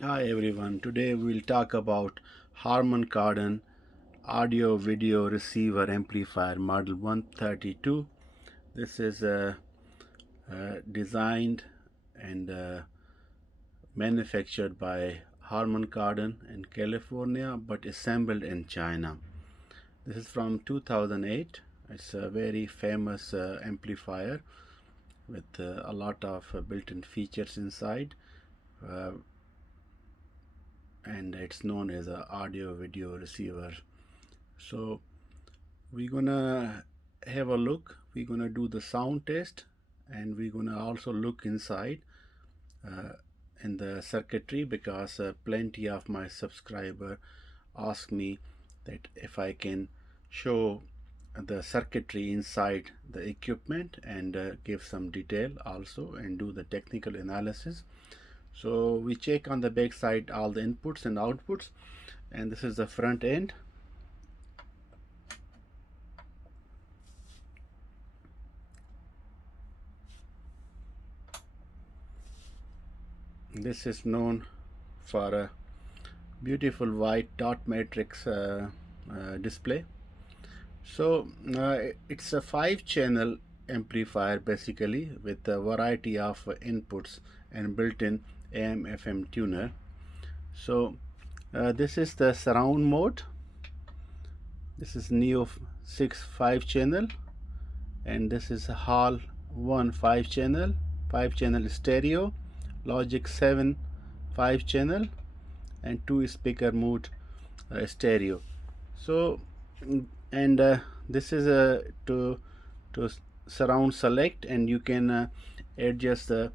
Hi everyone, today we'll talk about Harman Kardon audio video receiver amplifier model 132. This is designed and manufactured by Harman Kardon in California but assembled in China. This is from 2008. It's a very famous amplifier with a lot of built-in features inside. And it's known as a audio video receiver. So we're gonna have a look, we're gonna do the sound test, and we're gonna also look inside in the circuitry, because plenty of my subscriber ask me that if I can show the circuitry inside the equipment and give some detail also and do the technical analysis. So we check on the back side all the inputs and outputs, and this is the front end. This is known for a beautiful white dot matrix display. So it's a 5-channel amplifier basically, with a variety of inputs and built-in AM FM tuner. So this is the surround mode. This is Neo 6 5-channel, and this is Hall 1 5-channel, 5-channel stereo, Logic 7 5-channel, and 2-speaker mode stereo. So and this is to surround select, and you can adjust the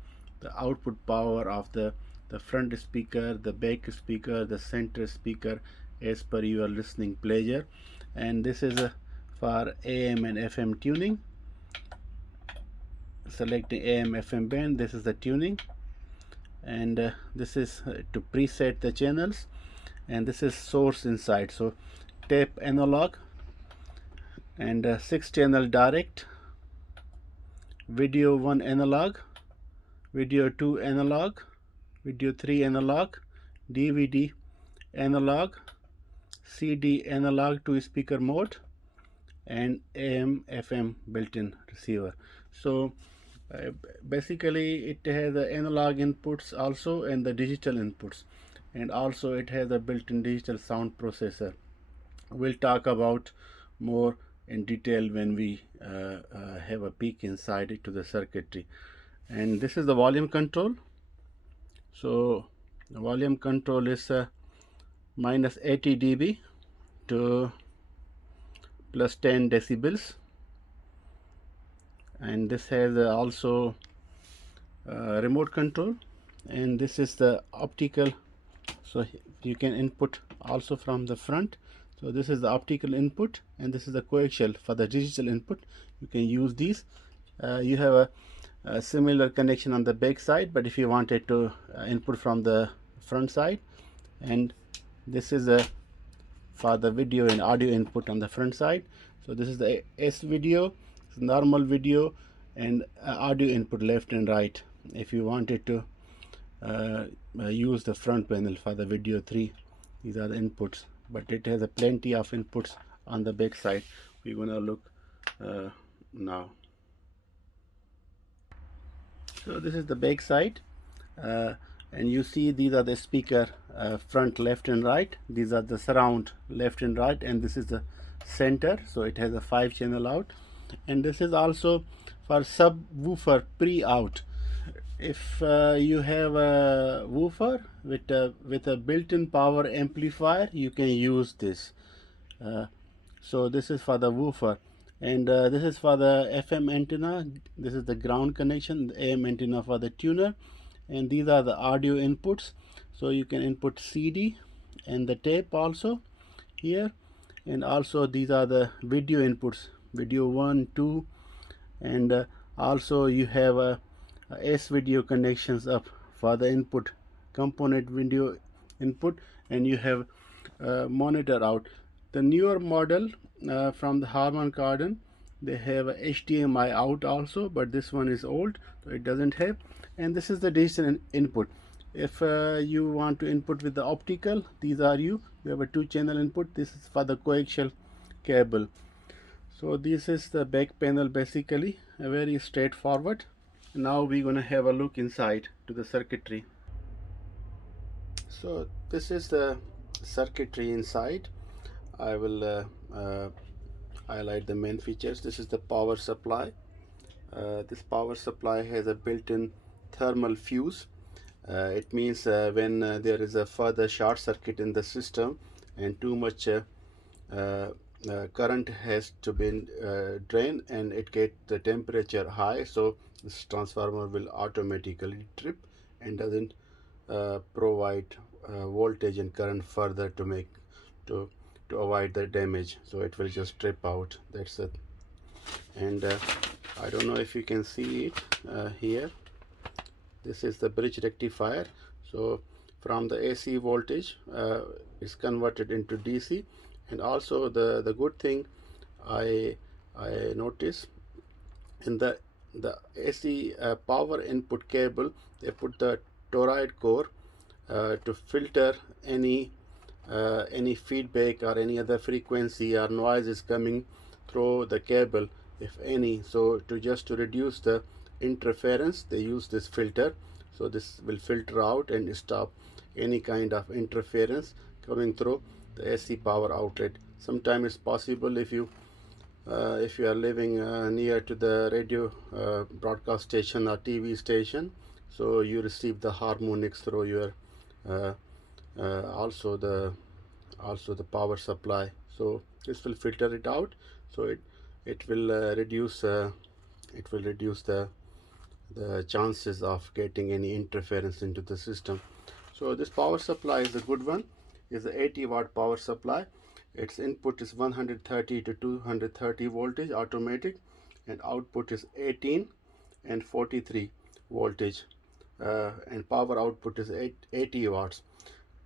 output power of the front speaker, the back speaker, the center speaker as per your listening pleasure. And this is for AM and FM tuning. Selecting AM FM band, this is the tuning, and this is to preset the channels, and this is source inside. So tape analog, and 6-channel direct, video 1 analog, video 2 analog, video 3 analog, DVD analog, CD analog to speaker mode, and AM FM built-in receiver. So basically it has the analog inputs also and the digital inputs, and also it has a built-in digital sound processor. We'll talk about more in detail when we have a peek inside it to the circuitry. And this is the volume control. So the volume control is minus 80 dB to plus 10 decibels, and this has also remote control, and this is the optical, so you can input also from the front. So this is the optical input, and this is the coaxial for the digital input. You can use these. You have a similar connection on the back side, but if you wanted to input from the front side, and this is for the video and audio input on the front side. So this is the S video, normal video, and audio input left and right if you wanted to use the front panel for the video 3. These are the inputs, but it has a plenty of inputs on the back side. We're gonna look now. So this is the back side, and you see these are the speaker front left and right. These are the surround left and right, and this is the center. So it has a 5-channel out, and this is also for subwoofer pre-out. If you have a woofer with a built-in power amplifier, you can use this. So this is for the woofer, and this is for the FM antenna. This is the ground connection, the AM antenna for the tuner, and these are the audio inputs. So you can input CD and the tape also here, and also these are the video inputs, video 1, 2, and also you have a S video connections up for the input component video input, and you have monitor out. The newer model from the Harman Kardon, they have a HDMI out also, but this one is old, so it doesn't have. And this is the digital input. If you want to input with the optical, these are you have a 2-channel input. This is for the coaxial cable. So this is the back panel, basically very straightforward. Now we're going to have a look inside to the circuitry. So this is the circuitry inside. I will highlight the main features. This is the power supply. This power supply has a built-in thermal fuse. It means when there is a further short circuit in the system and too much current has to be drained and it get the temperature high, so this transformer will automatically trip and doesn't provide voltage and current further to avoid the damage, so it will just trip out. That's it. And I don't know if you can see it here. This is the bridge rectifier. So from the AC voltage is converted into DC. And also the good thing I notice in the AC power input cable, they put the toroid core to filter any feedback or any other frequency or noise is coming through the cable, if any. So to reduce the interference, they use this filter. So this will filter out and stop any kind of interference coming through the AC power outlet. Sometimes it's possible if you are living near to the radio broadcast station or TV station, so you receive the harmonics through your also the power supply. So this will filter it out. So it will reduce the chances of getting any interference into the system. So this power supply is a good one. It's a 80-watt power supply. Its input is 130 to 230 voltage automatic, and output is 18 and 43 voltage, and power output is 80 watts.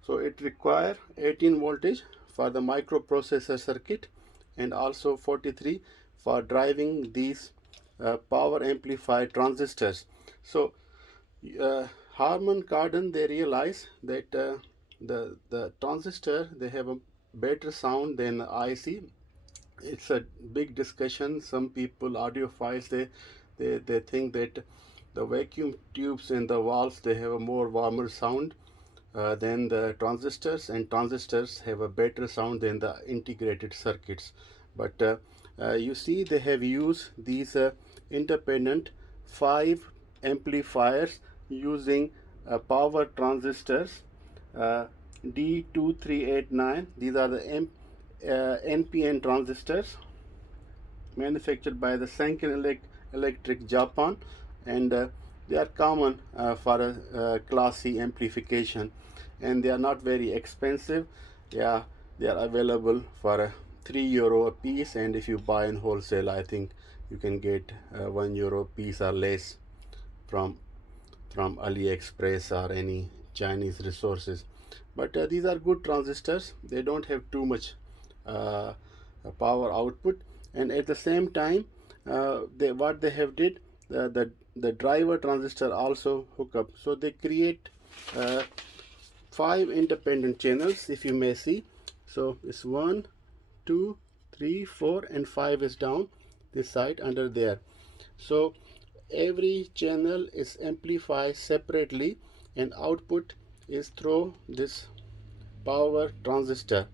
So it requires 18 voltage for the microprocessor circuit and also 43 for driving these power amplifier transistors. So Harman, Kardon, they realize that the transistor, they have a better sound than IC. It's a big discussion. Some people, audiophiles, they think that the vacuum tubes in the walls, they have a more warmer sound than the transistors, and transistors have a better sound than the integrated circuits. But you see, they have used these independent 5 amplifiers using power transistors D2389. These are the NPN transistors manufactured by the Sanken Electric Japan, and they are common for a Class C amplification, and they are not very expensive. Yeah, they are available for €3 a piece, and if you buy in wholesale, I think you can get €1 a piece or less from AliExpress or any Chinese resources. But these are good transistors. They don't have too much power output, and at the same time what they have did, the driver transistor also hook up. So they create 5 independent channels, if you may see. So it's 1, 2, 3, 4 and 5 is down this side under there. So every channel is amplified separately, and output is through this power transistor.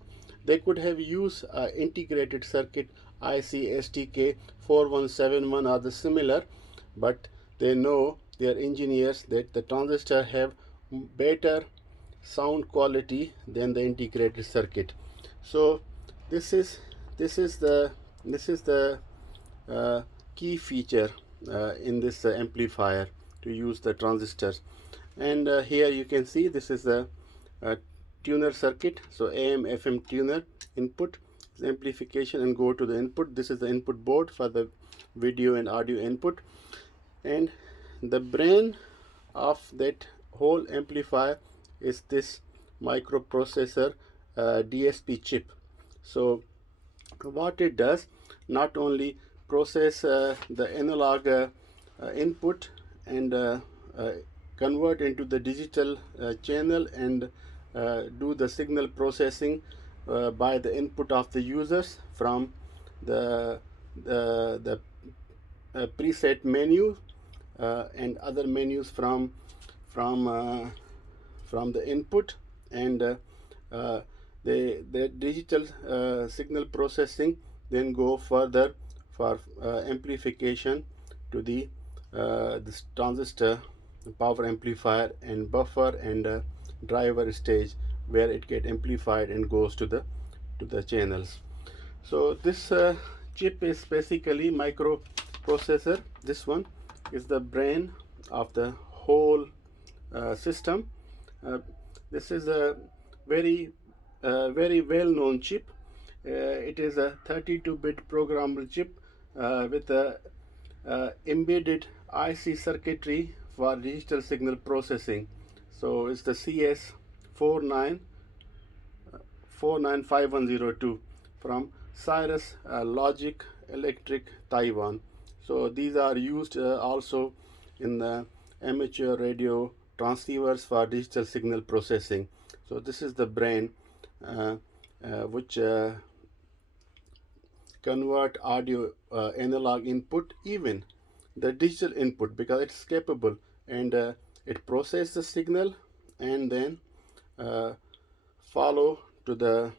They could have used integrated circuit IC STK 4171 or the similar, but they know, their engineers, that the transistor have better sound quality than the integrated circuit. So this is the key feature in this amplifier, to use the transistors. And here you can see this is the tuner circuit. So AM FM tuner input is amplification, and go to the input. This is the input board for the video and audio input, and the brain of that whole amplifier is this microprocessor DSP chip. So what it does, not only process the analog input and convert into the digital channel and do the signal processing by the input of the users from the preset menu and other menus from the input, and the digital signal processing then go further for amplification to the this transistor, power amplifier and buffer and driver stage, where it get amplified and goes to the channels. So this chip is basically microprocessor. This one is the brain of the whole system. This is a very well-known chip. It is a 32-bit programmable chip with a embedded IC circuitry for digital signal processing. So it's the CS49502 from Cirrus Logic Electric, Taiwan. So these are used also in the amateur radio transceivers for digital signal processing. So this is the brain which convert audio analog input, even the digital input, because it's capable, and it processes the signal and then follow to the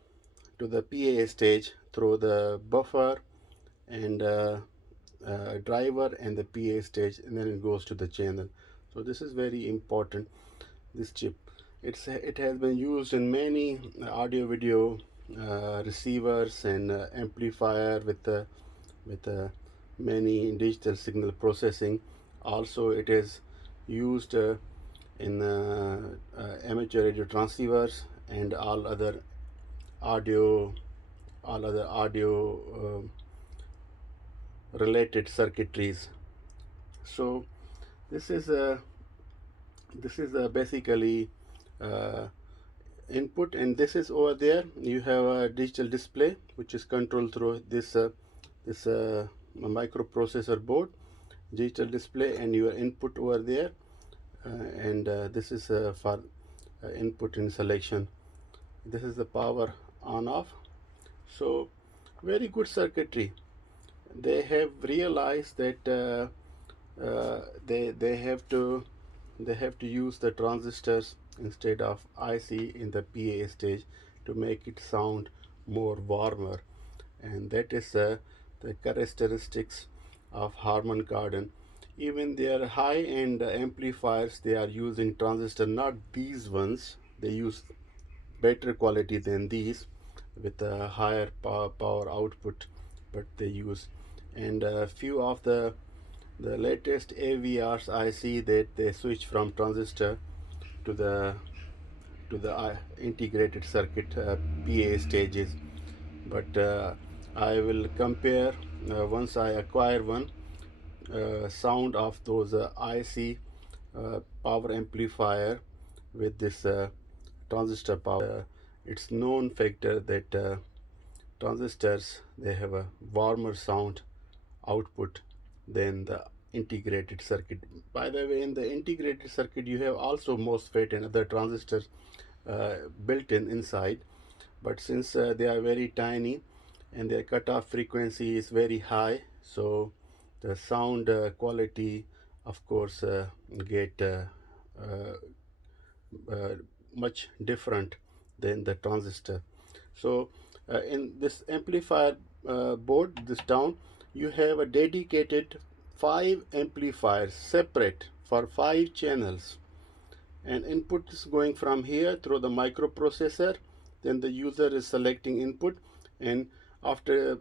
PA stage through the buffer and driver and the PA stage, and then it goes to the channel. So this is very important, this chip. It has been used in many audio video receivers and amplifier with many digital signal processing. Also it is used in amateur radio transceivers and all other audio related circuitries. So this is basically input, and this is over there. You have a digital display which is controlled through this microprocessor board, digital display, and your input over there, and this is for input and selection. This is the power on off. So very good circuitry. They have realized that they have to use the transistors instead of IC in the PA stage to make it sound more warmer, and that is the characteristics of Harman Kardon. Even their high-end amplifiers, they are using transistor, not these ones. They use better quality than these with a higher power output, but they use, and a few of the latest AVRs I see that they switch from transistor to the integrated circuit PA stages. But I will compare once I acquire one sound of those IC power amplifier with this transistor power. It's known factor that transistors, they have a warmer sound output than the integrated circuit. By the way, in the integrated circuit you have also MOSFET and other transistors built in inside, but since they are very tiny and their cutoff frequency is very high, so the sound quality of course get much different than the transistor. So in this amplifier board, this down, you have a dedicated 5 amplifiers separate for 5 channels, and input is going from here through the microprocessor. Then the user is selecting input, and after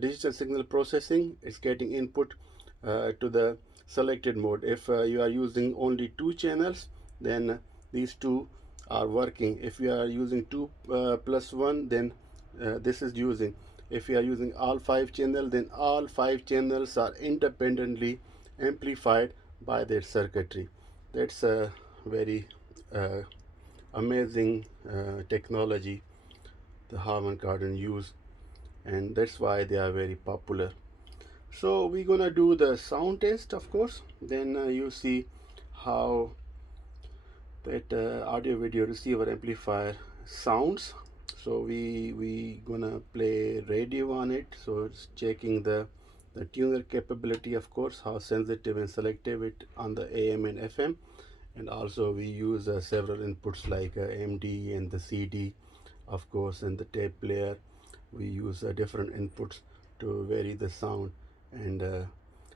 digital signal processing, it's getting input to the selected mode. If you are using only 2 channels, then these 2 are working. If you are using 2 plus 1, then this is using. If you are using all 5 channels, then all 5 channels are independently amplified by their circuitry. That's a very amazing technology the Harman Kardon use, and that's why they are very popular. So we're gonna do the sound test, of course. Then you see how that audio video receiver amplifier sounds. So we gonna play radio on it, so it's checking the tuner capability, of course, how sensitive and selective it on the AM and FM. And also we use several inputs like MD and the CD, of course, and the tape player. We use different inputs to vary the sound and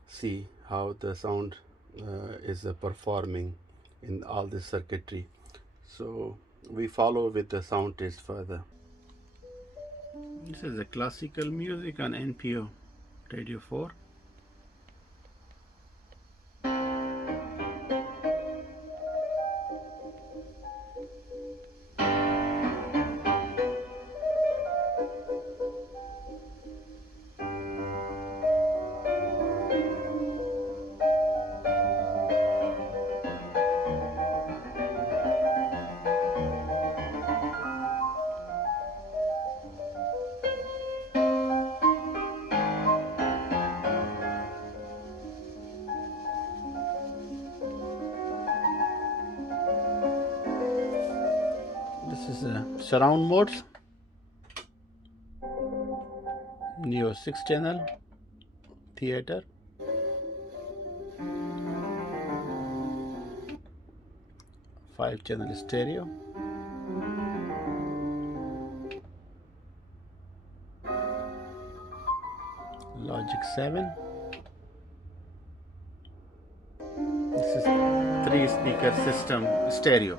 see how the sound is performing in all this circuitry. So we follow with the sound test further. This is a classical music on NPO Radio 4. This is surround modes, Neo 6 channel theater, five channel stereo, Logic 7. This is 3-speaker system stereo.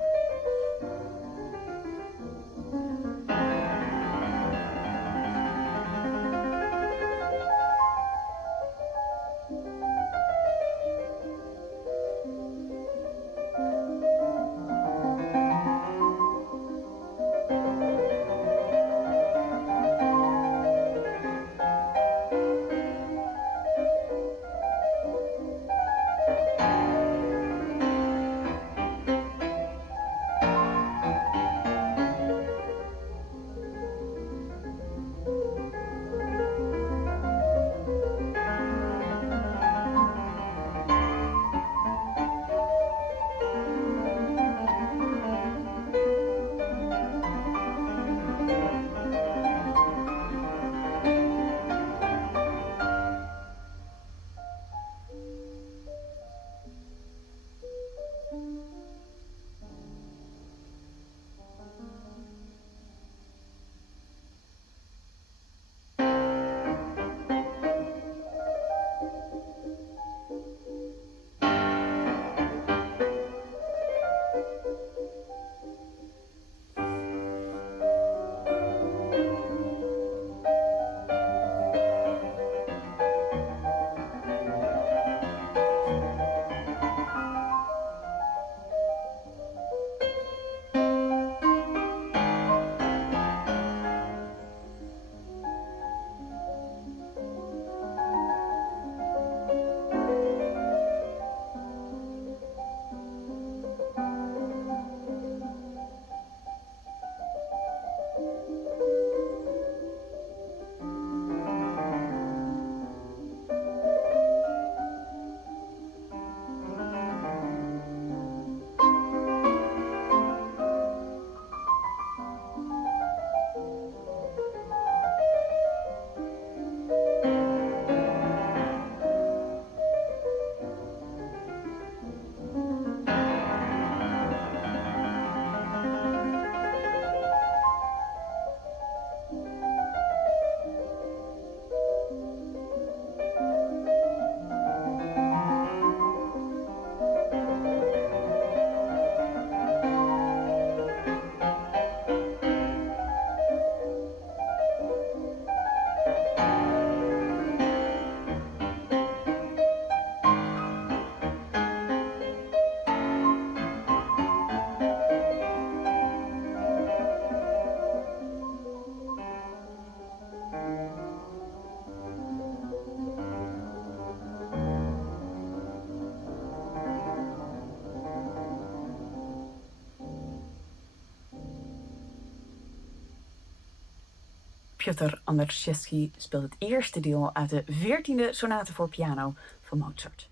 Piotr Anderszewski speelt het eerste deel uit de 14e sonate voor piano van Mozart.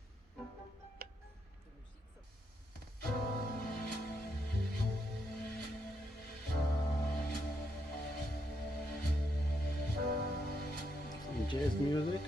jazz music.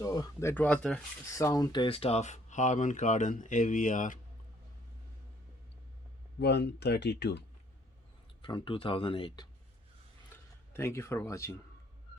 So that was the sound test of Harman Kardon AVR-132 from 2008. Thank you for watching.